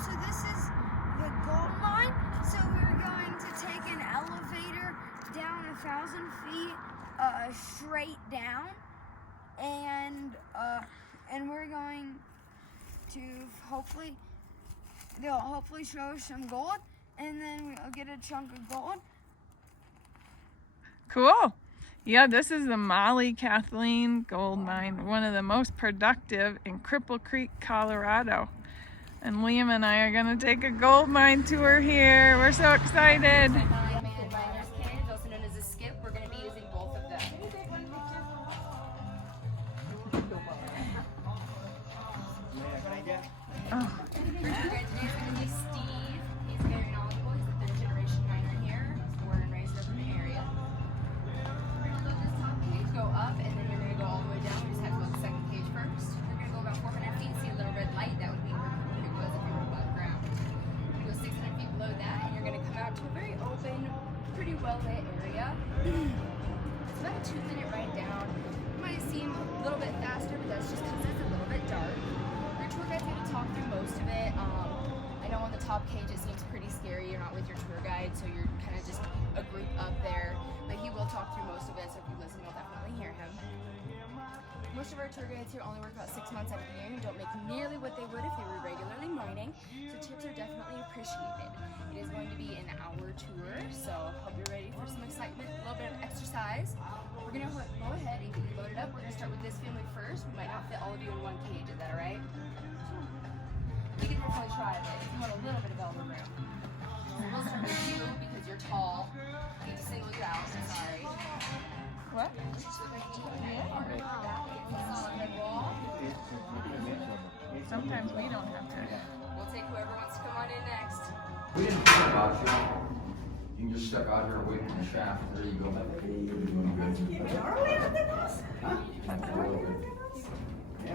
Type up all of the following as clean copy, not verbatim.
So this is the gold mine. So we're going to take an elevator down 1,000 feet straight down, and we're going to they'll hopefully show us some gold, and then we'll get a chunk of gold. Cool. Yeah, this is the Molly Kathleen Gold Mine, one of the most productive in Cripple Creek, Colorado. And Liam and I are going to take a gold mine tour here. We're so excited. Miner's cage, also known as a skip. We're going to be using both of them. Oh. Our tour guide today is going to be Steve. He's very knowledgeable. He's a third-generation miner here. He's born and raised up in the area. We're going to load this top cage, go up, and then you're going to go all the way down. We just have to load the second cage first. You're going to go about 400 feet, see a little red light. That would be where Cripple Creek was if you were above ground. You go 600 feet below that, and you're going to come out to a very open, pretty well-lit area. It's about a 2-minute ride down. It might seem a little bit faster, but that's just because it's a little bit dark. Your tour guide's going to talk through most of it. I know on the top cage it seems pretty scary. You're not with your tour guide, so you're kind of just a group up there. But he will talk through most of it, so if you listen, you'll definitely hear him. Most of our tour guides here only work about 6 months out of the year and don't make nearly what they would if they were regularly mining, so tips are definitely appreciated. It is going to be an hour tour, so hope you're ready for some excitement, a little bit of exercise. We're going to go ahead and get you loaded up. We're going to start with this family first. We might not fit all of you in one cage, is that alright? We can definitely try it if you want a little bit of elbow room. So we'll start with you because you're tall. I hate to single you out, so sorry. What? Sometimes we don't have to. We'll take whoever wants to come on in next. We didn't talk about you. You can just step out here and wait in the shaft. There you go.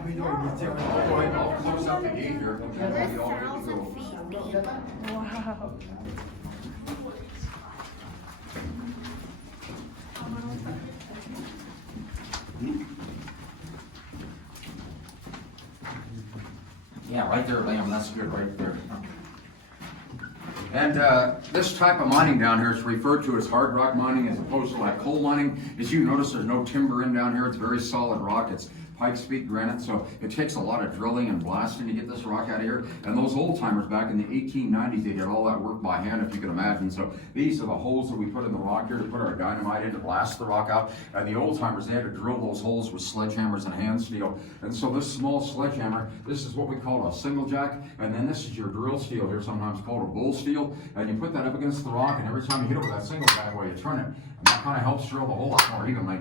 We know you're taking all the way off. Close up the gate here. We're 1,000 feet deep. Wow. Yeah, right there, Liam. That's good right there. And this type of mining down here is referred to as hard rock mining as opposed to like coal mining. As you notice, there's no timber in down here. It's very solid rock. It's Pikes Peak granite, so it takes a lot of drilling and blasting to get this rock out of here. And those old timers back in the 1890s, they did all that work by hand, if you can imagine. So these are the holes that we put in the rock here to put our dynamite in to blast the rock out. And the old timers, they had to drill those holes with sledgehammers and hand steel. And so this small sledgehammer, this is what we call a single jack. And then this is your drill steel here, sometimes called a bull steel. And you put that up against the rock, and every time you hit it with that single jack, while you turn it, and that kind of helps drill the hole out more evenly.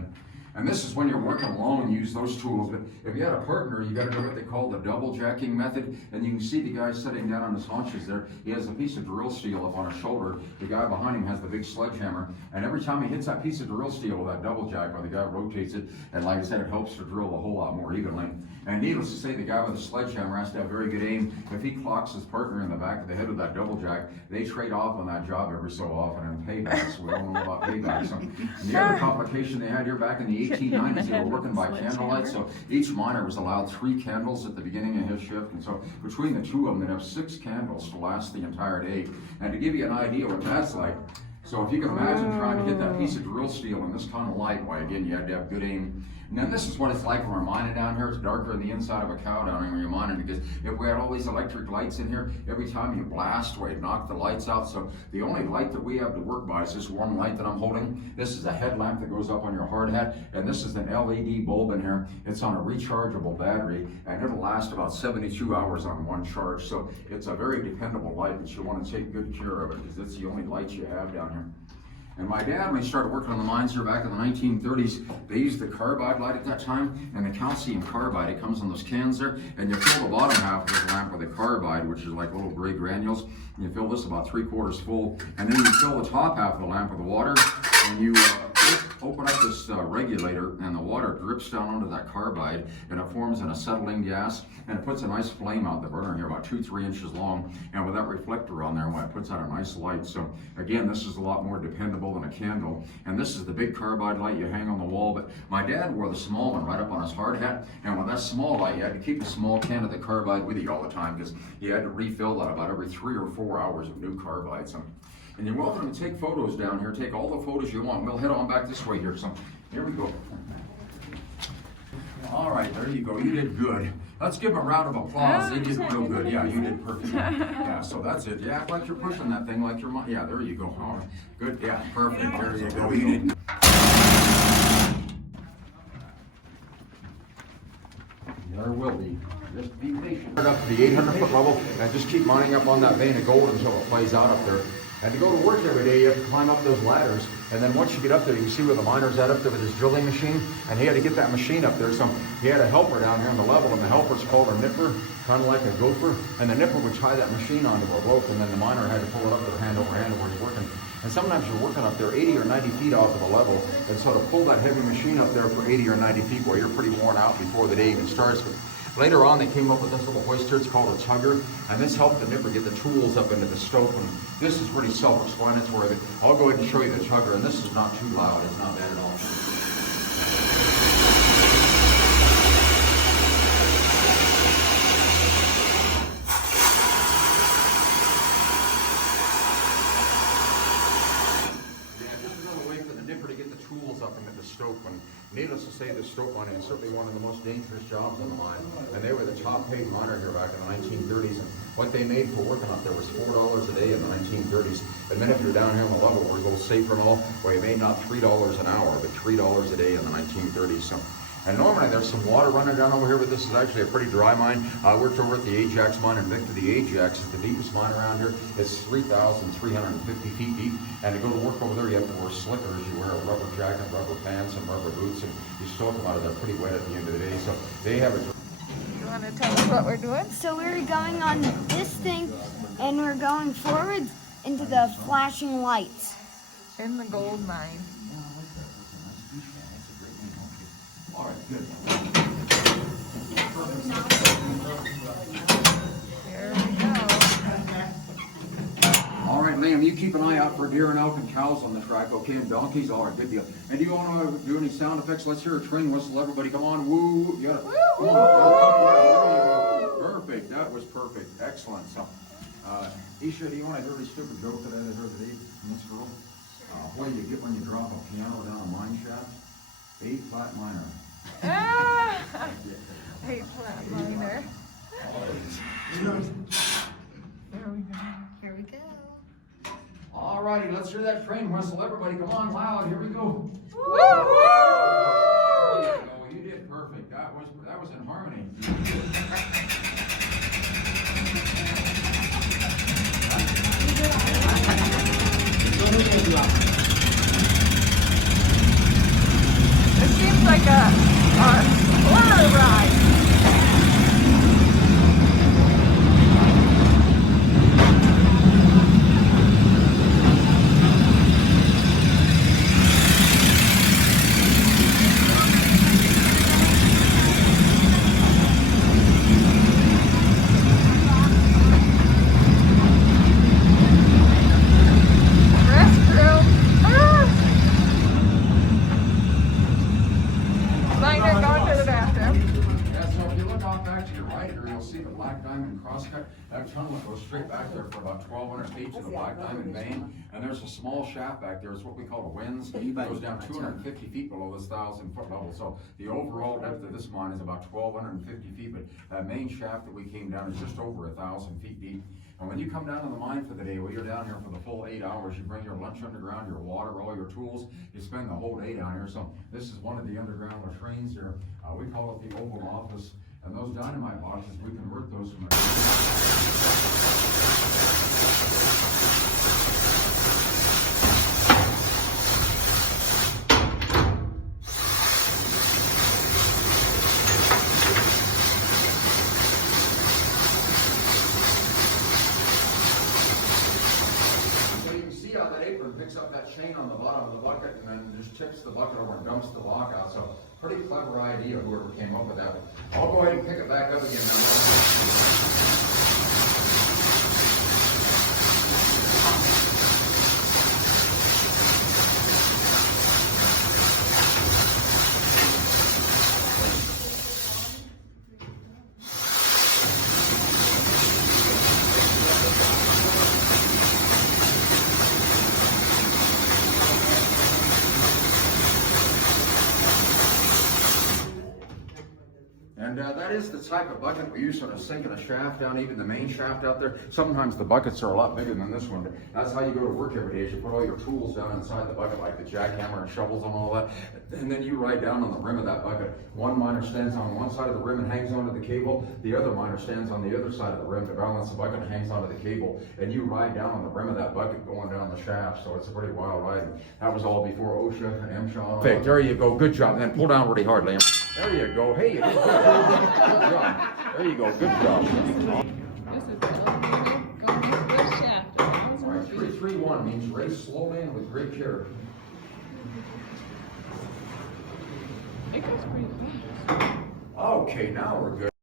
And this is when you're working alone, use those tools. But if you had a partner, you got to do what they call the double jacking method. And you can see the guy sitting down on his haunches there. He has a piece of drill steel up on his shoulder. The guy behind him has the big sledgehammer. And every time he hits that piece of drill steel with that double jack, or the guy rotates it, and like I said, it helps to drill the hole out more evenly. And needless to say, the guy with the sledgehammer has to have very good aim. If he clocks his partner in the back of the head with that double jack, they trade off on that job every so often and paybacks. We all know about paybacks. And the other complication they had here back in the 1890s, they were working by candlelight. So each miner was allowed 3 candles at the beginning of his shift. And so between the two of them, they'd have 6 candles to last the entire day. And to give you an idea what that's like, so if you can imagine trying to hit that piece of drill steel in this kind of light, why again, you had to have good aim. And then this is what it's like when we're mining down here. It's darker on the inside of a cow down here when you're mining, because if we had all these electric lights in here, every time you blast, we'd knock the lights out. So the only light that we have to work by is this one light that I'm holding. This is a headlamp that goes up on your hard hat, and this is an LED bulb in here. It's on a rechargeable battery, and it'll last about 72 hours on one charge. So it's a very dependable light, but you want to take good care of it because it's the only light you have down here. And my dad, when he started working on the mines here back in the 1930s, they used the carbide light at that time, and the calcium carbide, it comes on those cans there, and you fill the bottom half of this lamp with the carbide, which is like little gray granules, and you fill this about 3/4 full, and then you fill the top half of the lamp with the water, and you open up this this regulator, and the water drips down onto that carbide, and it forms an acetylene gas, and it puts a nice flame out the burner here, about 2-3 inches long, and with that reflector on there, when it puts out a nice light. So again, this is a lot more dependable than a candle, and this is the big carbide light you hang on the wall. But my dad wore the small one right up on his hard hat, and with that small light, you had to keep the small can of the carbide with you all the time, because you had to refill that about every 3 or 4 hours of new carbide. So, and you're welcome to take photos down here. Take all the photos you want. We'll head on back this way here. So here we go. All right, there you go. You did good. Let's give them a round of applause. They did real good. Yeah, you did perfect. Yeah, so that's it. Yeah, act like you're pushing that thing like you're. Yeah, there you go. All right, good. Yeah, perfect. There you go. You did. There will be. Just be patient. Up to the 800-foot level, and just keep mining up on that vein of gold until it plays out up there. And to go to work every day, you have to climb up those ladders. And then once you get up there, you can see where the miner's at up there with his drilling machine. And he had to get that machine up there. So he had a helper down here on the level, and the helper's called a nipper, kind of like a gopher. And the nipper would tie that machine onto a rope, and then the miner had to pull it up there hand over hand where he's working. And sometimes you're working up there 80 or 90 feet off of the level. And so to pull that heavy machine up there for 80 or 90 feet, well, you're pretty worn out before the day even starts. But later on, they came up with this little hoist here. It's called a tugger, and this helped the nipper get the tools up into the stope. And this is pretty self-explanatory. I'll go ahead and show you the tugger, and this is not too loud. It's not bad at all. Up into the stope, and needless to say, the stope mining is certainly one of the most dangerous jobs on the mine. And they were the top paid miner here back in the 1930s, and what they made for working up there was $4 a day in the 1930s. And then if you're down here on the level where it's a little safer and all, well, you made not $3 an hour, but $3 a day in the 1930s. So, and normally there's some water running down over here, but this is actually a pretty dry mine. I worked over at the Ajax mine in Victor. The Ajax is the deepest mine around here. It's 3,350 feet deep. And to go to work over there, you have to wear slickers. You wear a rubber jacket, rubber pants, and rubber boots, and you still come out of there pretty wet at the end of the day. So they have a... You want to tell us what we're doing? So we're going on this thing, and we're going forward into the flashing lights. In the gold mine. All right, good. There we go. All right, Liam, you keep an eye out for deer and elk and cows on the track, okay, and donkeys. All right, good deal. And do you want to do any sound effects? Let's hear a train whistle. Everybody, come on, woo! You gotta, come on. Yeah, there you go. Perfect. That was perfect. Excellent. So, Isha, do you want to hear a stupid joke that I heard today from this girl? What do you get when you drop a piano down a mine shaft? A flat minor. Ah! Hey, flat miner. There we go. Here we go. All righty, let's hear that train whistle. Everybody, come on, loud. Here we go. Woo! Oh, you did perfect. That was in harmony. This seems like a horror ride. That tunnel goes straight back there for about 1,200 feet to the Black Diamond vein, and there's a small shaft back there. It's what we call a winze. It goes down 250 feet below this 1,000-foot level. So the overall depth of this mine is about 1,250 feet, but that main shaft that we came down is just over 1,000 feet deep. And when you come down to the mine for the day, well, you're down here for the full 8 hours. You bring your lunch underground, your water, all your tools. You spend the whole day down here. So this is one of the underground latrines here. We call it the Oval Office. And those dynamite boxes, we convert those from So you can see on that apron picks up that chain on the bottom of the bucket and then just tips the bucket over and dumps the block out. So pretty clever idea, whoever came up with that. I'll go ahead and pick it back up again now. And that is the type of bucket we use for the sink and a shaft down, even the main shaft out there. Sometimes the buckets are a lot bigger than this one, but that's how you go to work every day, is you put all your tools down inside the bucket, like the jackhammer and shovels and all that. And then you ride down on the rim of that bucket. One miner stands on one side of the rim and hangs onto the cable. The other miner stands on the other side of the rim to balance the bucket and hangs onto the cable. And you ride down on the rim of that bucket going down the shaft. So it's a pretty wild ride. That was all before OSHA and MSHA. Okay, there you go. Good job. And then pull down really hard, Liam. There you go. Hey, you did good. Good job. There you go. Good job. This is the elevator going up this shaft. All right, 3-3-1 means race slowly and with great care. It goes pretty fast. Okay, now we're good.